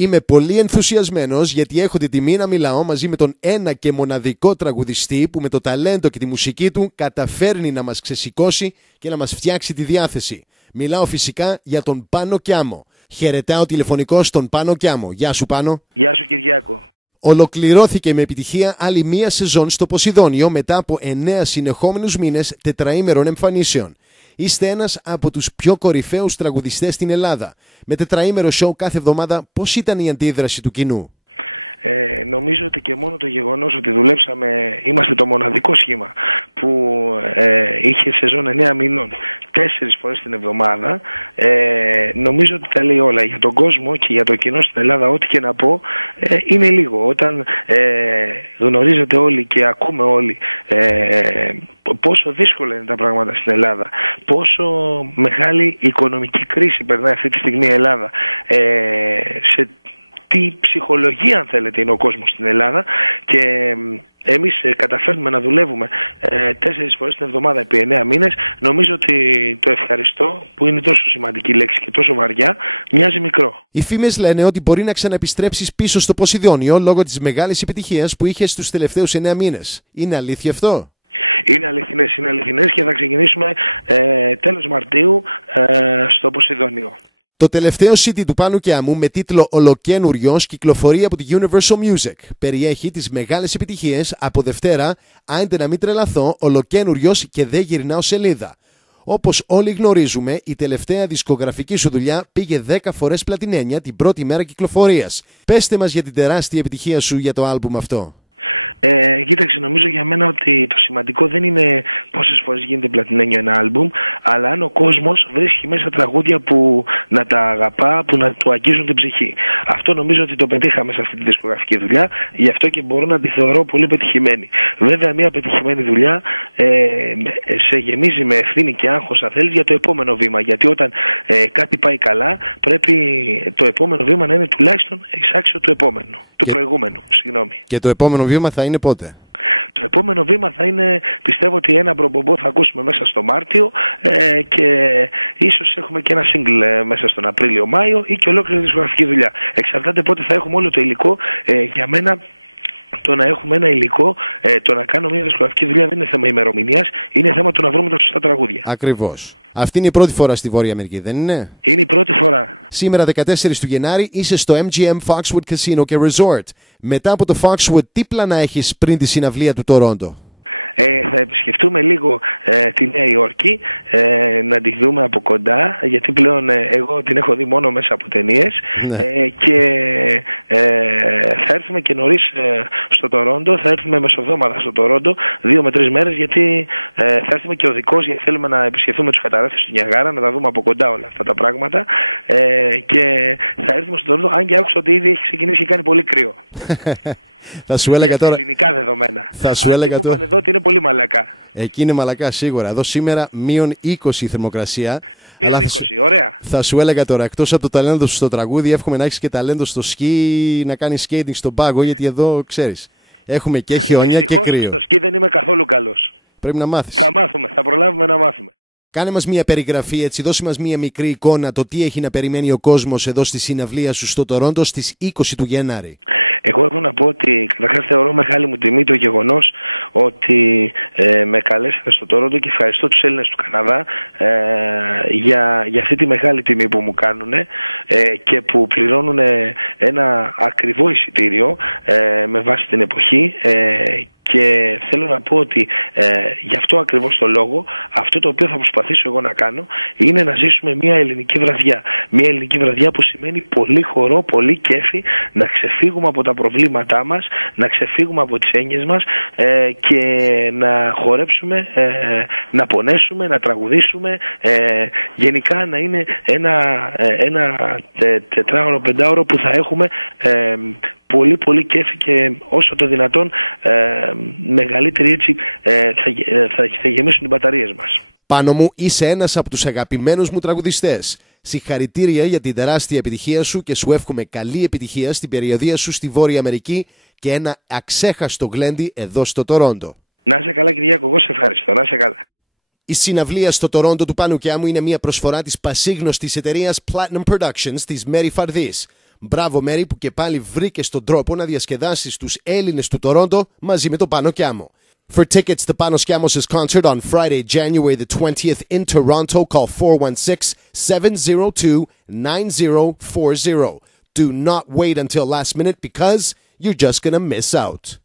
Είμαι πολύ ενθουσιασμένος γιατί έχω την τιμή να μιλάω μαζί με τον ένα και μοναδικό τραγουδιστή που με το ταλέντο και τη μουσική του καταφέρνει να μας ξεσηκώσει και να μας φτιάξει τη διάθεση. Μιλάω φυσικά για τον Πάνο Κιάμο. Χαιρετάω τηλεφωνικώς τον Πάνο Κιάμο. Γεια σου Πάνο. Γεια σου Κυριάκο. Ολοκληρώθηκε με επιτυχία άλλη μία σεζόν στο Ποσειδόνιο μετά από 9 συνεχόμενους μήνες τετραήμερων εμφανίσεων. Είστε ένας από τους πιο κορυφαίους τραγουδιστές στην Ελλάδα. Με τετραήμερο σοου κάθε εβδομάδα, πώς ήταν η αντίδραση του κοινού? Νομίζω ότι και μόνο το γεγονός ότι δουλέψαμε, είμαστε το μοναδικό σχήμα που είχε σεζόν 9 μηνών 4 φορές την εβδομάδα, νομίζω ότι τα λέει όλα για τον κόσμο και για το κοινό στην Ελλάδα. Ό,τι και να πω είναι λίγο. Όταν γνωρίζετε όλοι και ακούμε όλοι πόσο δύσκολα είναι τα πράγματα στην Ελλάδα, πόσο μεγάλη οικονομική κρίση περνάει αυτή τη στιγμή η Ελλάδα, σε τι ψυχολογία αν θέλετε είναι ο κόσμος στην Ελλάδα, και εμείς καταφέρνουμε να δουλεύουμε 4 φορές την εβδομάδα επί 9 μήνες. Νομίζω ότι το ευχαριστώ, που είναι τόσο σημαντική λέξη και τόσο βαριά, μοιάζει μικρό. Οι φήμες λένε ότι μπορεί να ξαναεπιστρέψεις πίσω στο Ποσειδόνιο λόγω της μεγάλης επιτυχίας που είχες τους τελευταίους 9 μήνες. Είναι αλήθεια αυτό? Είναι αληθινές και θα ξεκινήσουμε τέλος Μαρτίου στο Ποσειδόνιο. Το τελευταίο CD του Πάνου Κιάμου με τίτλο «Ολοκαίνουριος» κυκλοφορεί από τη Universal Music. Περιέχει τις μεγάλες επιτυχίες από Δευτέρα, «Άιντε να μην τρελαθώ», «Ολοκαίνουριος» και «Δεν γυρνάω σελίδα». Όπως όλοι γνωρίζουμε, η τελευταία δισκογραφική σου δουλειά πήγε 10 φορές πλατινένια την πρώτη μέρα κυκλοφορίας. Πέστε μας για την τεράστια επιτυχία σου για το άλμπουμ αυτό. Κοίταξε, νομίζω για μένα ότι το σημαντικό δεν είναι πόσες φορές γίνεται πλατινένιο ένα άλμπουμ, αλλά αν ο κόσμος βρίσκει μέσα τραγούδια που να τα αγαπά, που να του αγγίζουν την ψυχή. Αυτό νομίζω ότι το πετύχαμε σε αυτή τη δισκογραφική δουλειά, γι' αυτό και μπορώ να τη θεωρώ πολύ πετυχημένη. Βέβαια, μια πετυχημένη δουλειά σε γεμίζει με ευθύνη και άγχος, αν θέλεις, για το επόμενο βήμα. Γιατί όταν κάτι πάει καλά, πρέπει το επόμενο βήμα να είναι τουλάχιστον εισάξιο του επόμενου, του προηγούμενου. Συγγνώμη. Και το επόμενο βήμα θα είναι πότε? Το επόμενο βήμα θα είναι, πιστεύω ότι ένα μπρομπομπό θα ακούσουμε μέσα στο Μάρτιο, και ίσως έχουμε και ένα single μέσα στον Απρίλιο-Μάιο ή και ολόκληρη δισκογραφική δουλειά. Εξαρτάται πότε θα έχουμε όλο το υλικό. Για μένα το να έχουμε ένα υλικό, το να κάνω μια δισκογραφική δουλειά δεν είναι θέμα ημερομηνίας, είναι θέμα του να βρούμε τα σωστά τραγούδια. Ακριβώς. Αυτή είναι η πρώτη φορά στη Βόρεια Αμερική, δεν είναι? Είναι η πρώτη φορά. Σήμερα 14 του Γενάρη είσαι στο MGM Foxwood Casino και Resort. Μετά από το Foxwood, τι πλάνα έχεις πριν τη συναυλία του Τορόντο? Θα επισκεφτούμε λίγο τη Νέα Υόρκη, να τη δούμε από κοντά, γιατί πλέον εγώ την έχω δει μόνο μέσα από ταινίες, και θα έρθουμε και νωρίς στο Τορόντο, θα έρθουμε μεσοβδόμαδα στο Τορόντο, 2 με 3 μέρες, γιατί θα έρθουμε και οδικός, γιατί θέλουμε να επισκεφτούμε τους καταρρεύσεις του Νιαγάρα, να τα δούμε από κοντά όλα αυτά τα πράγματα, και θα έρθουμε στο Τορόντο, αν και άκουσα ότι ήδη έχει ξεκινήσει και κάνει πολύ κρύο. Θα σου έλεγα για τώρα. ελληνικά δεδομένα. Θα σου έλεγα και μου τώρα. είπαν εδώ ότι είναι πολύ μαλακά. Εκεί είναι μαλακά σίγουρα. Εδώ σήμερα -20 η θερμοκρασία. -20, ωραία. Θα σου έλεγα τώρα, εκτός από το ταλέντο σου στο τραγούδι, εύχομαι να έχεις και ταλέντο στο σκι, να κάνεις skating στον πάγο, γιατί εδώ ξέρεις. Έχουμε και χιόνια και κρύο. Στο σκι δεν είμαι καθόλου καλός. Πρέπει να μάθεις. Θα μάθουμε, θα προλάβουμε να μάθουμε. Κάνε μας μια περιγραφή, έτσι, δώσε μας μια μικρή εικόνα το τι έχει να περιμένει ο κόσμος εδώ στη συναυλία σου στο Τορόντο στις 20 του Γενάρη. Εγώ έχω να πω ότι καταρχάς θεωρώ μεγάλη μου τιμή το γεγονός ότι με καλέσατε στο Τορόντο, και ευχαριστώ τους Έλληνες του Καναδά για αυτή τη μεγάλη τιμή που μου κάνουν, και που πληρώνουν ένα ακριβό εισιτήριο με βάση την εποχή. Και θέλω να πω ότι γι' αυτό ακριβώς το λόγο, αυτό το οποίο θα προσπαθήσω εγώ να κάνω είναι να ζήσουμε μια ελληνική βραδιά. Μια ελληνική βραδιά που σημαίνει πολύ χορό, πολύ κέφι, να ξεφύγουμε από τα προβλήματά μας, να ξεφύγουμε από τις έννοιες μας, και να χορέψουμε, να πονέσουμε, να τραγουδήσουμε. Γενικά να είναι ένα 4ωρο, 5ωρο που θα έχουμε πολύ κέφι και όσο το δυνατόν μεγαλύτερη, έτσι θα γεμίσουν οι μπαταρίες μας. Πάνο μου, είσαι ένας από τους αγαπημένους μου τραγουδιστές. Συγχαρητήρια για την τεράστια επιτυχία σου και σου εύχομαι καλή επιτυχία στην περιοδεία σου στη Βόρεια Αμερική και ένα αξέχαστο γλέντι εδώ στο Τορόντο. Να είσαι καλά Κυριάκο, εγώ σε ευχαριστώ, να είσαι καλά. Η συναυλία στο Τορόντο του Πάνου Κιάμου είναι μια προσφορά της πασίγνωστης εταιρείας Platinum Productions της Μέρη Φαρδής. Μπράβο Μέρη που και πάλι βρήκες τον τρόπο να διασκεδάσεις τους Έλληνες του Τορόντο μαζί με τον Πάνο Κιάμο. For tickets to Panos Kiamos' concert on Friday, January the 20th in Toronto, call 416-702-9040. Do not wait until last minute because you're just gonna miss out.